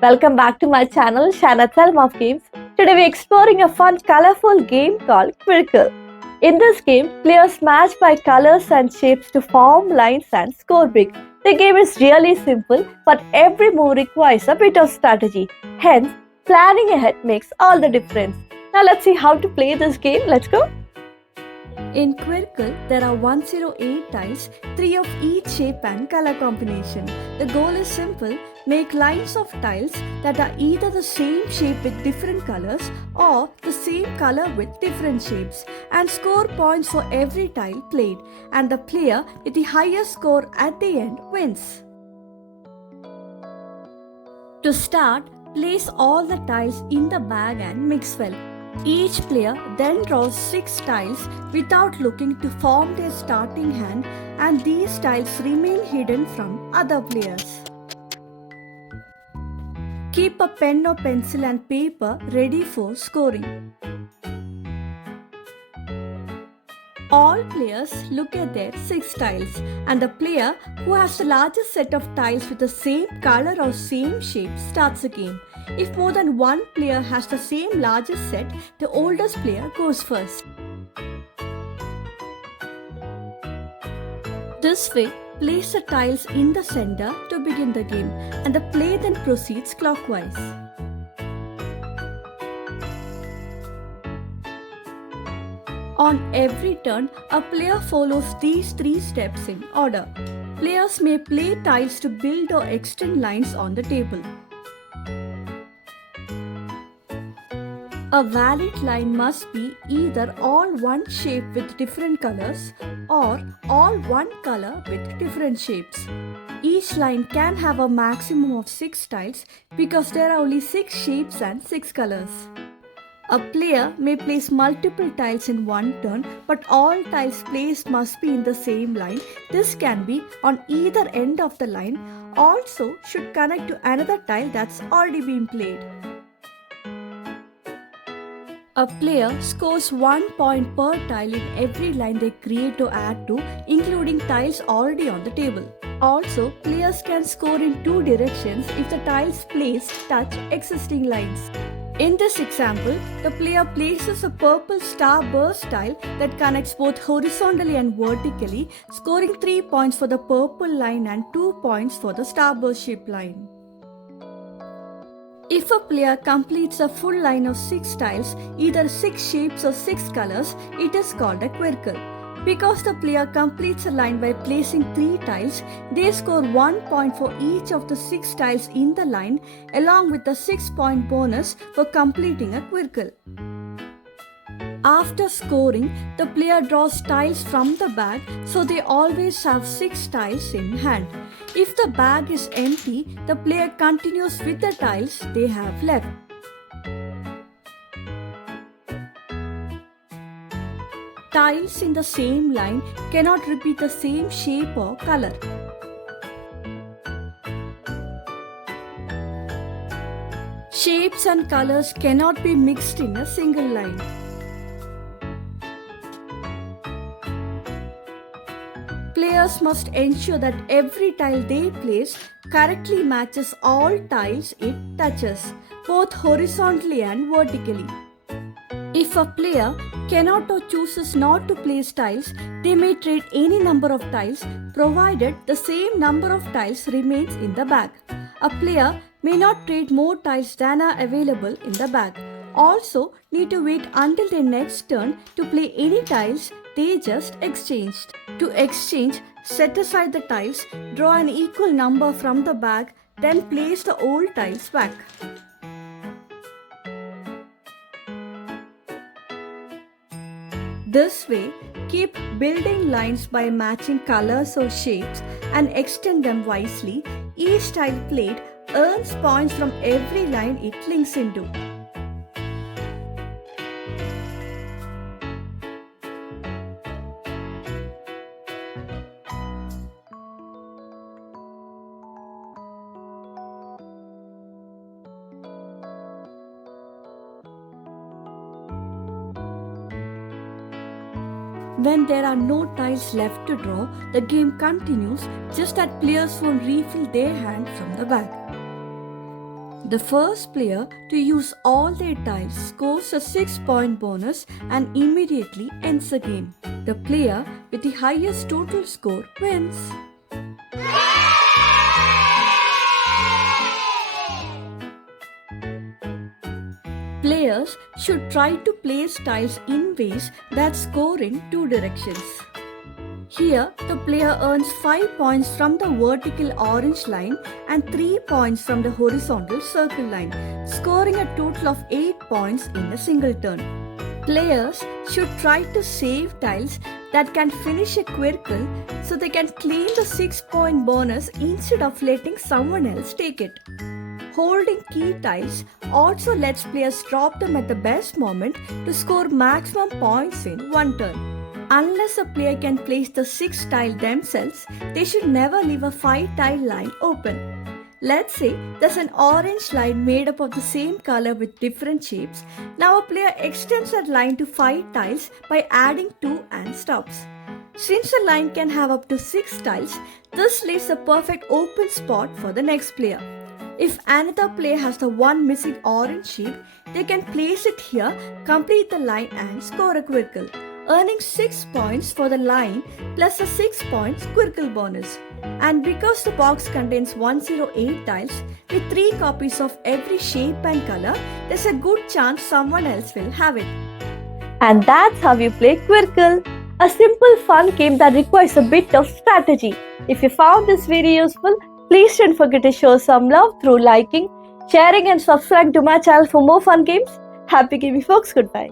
Welcome back to my channel, Shana's Realm of Games. Today we're exploring a fun, colorful game called Qwirkle. In this game, players match by colors and shapes to form lines and score big. The game is really simple, but every move requires a bit of strategy. Hence, planning ahead makes all the difference. Now let's see how to play this game. Let's go. In Qwirkle, there are 108 tiles, 3 of each shape and color combination. The goal is simple: make lines of tiles that are either the same shape with different colors or the same color with different shapes, and score points for every tile played, and the player with the highest score at the end wins. To start, place all the tiles in the bag and mix well. Each player then draws 6 tiles without looking to form their starting hand, and these tiles remain hidden from other players. Keep a pen or pencil and paper ready for scoring. All players look at their 6 tiles, and the player who has the largest set of tiles with the same color or same shape starts the game. If more than one player has the same largest set, the oldest player goes first. This way, place the tiles in the center to begin the game, and the play then proceeds clockwise. On every turn, a player follows these 3 steps in order. Players may play tiles to build or extend lines on the table. A valid line must be either all one shape with different colors or all one color with different shapes. Each line can have a maximum of 6 tiles because there are only 6 shapes and 6 colors. A player may place multiple tiles in one turn, but all tiles placed must be in the same line. This can be on either end of the line, also should connect to another tile that's already been played. A player scores 1 point per tile in every line they create to add to, including tiles already on the table. Also, players can score in 2 directions if the tiles placed touch existing lines. In this example, the player places a purple starburst tile that connects both horizontally and vertically, scoring 3 points for the purple line and 2 points for the starburst shape line. If a player completes a full line of 6 tiles, either 6 shapes or 6 colors, it is called a Qwirkle. Because the player completes a line by placing 3 tiles, they score 1 point for each of the 6 tiles in the line, along with the 6-point bonus for completing a Qwirkle. After scoring, the player draws tiles from the bag, so they always have 6 tiles in hand. If the bag is empty, the player continues with the tiles they have left. Tiles in the same line cannot repeat the same shape or color. Shapes and colors cannot be mixed in a single line. Players must ensure that every tile they place correctly matches all tiles it touches, both horizontally and vertically. If a player cannot or chooses not to place tiles, they may trade any number of tiles provided the same number of tiles remains in the bag. A player may not trade more tiles than are available in the bag. Also, need to wait until their next turn to play any tiles they just exchanged. To exchange, set aside the tiles, draw an equal number from the bag, then place the old tiles back. This way, keep building lines by matching colors or shapes and extend them wisely. Each tile played earns points from every line it links into. When there are no tiles left to draw, the game continues just that players won't refill their hand from the bag. The first player to use all their tiles scores a 6-point bonus and immediately ends the game. The player with the highest total score wins. Players should try to place tiles in ways that score in two directions. Here, the player earns 5 points from the vertical orange line and 3 points from the horizontal circle line, scoring a total of 8 points in a single turn. Players should try to save tiles that can finish a Qwirkle so they can claim the 6-point bonus instead of letting someone else take it. Holding key tiles also lets players drop them at the best moment to score maximum points in one turn. Unless a player can place the 6th tile themselves, they should never leave a 5-tile line open. Let's say there's an orange line made up of the same color with different shapes. Now a player extends that line to 5 tiles by adding 2 and stops. Since the line can have up to 6 tiles, this leaves a perfect open spot for the next player. If another player has the one missing orange shape, they can place it here, complete the line and score a Qwirkle, earning 6 points for the line plus a 6 points Qwirkle bonus. And because the box contains 108 tiles with 3 copies of every shape and color, there's a good chance someone else will have it. And that's how you play Qwirkle, a simple fun game that requires a bit of strategy. If you found this video useful, please don't forget to show some love through liking, sharing and subscribing to my channel for more fun games. Happy gaming folks, goodbye.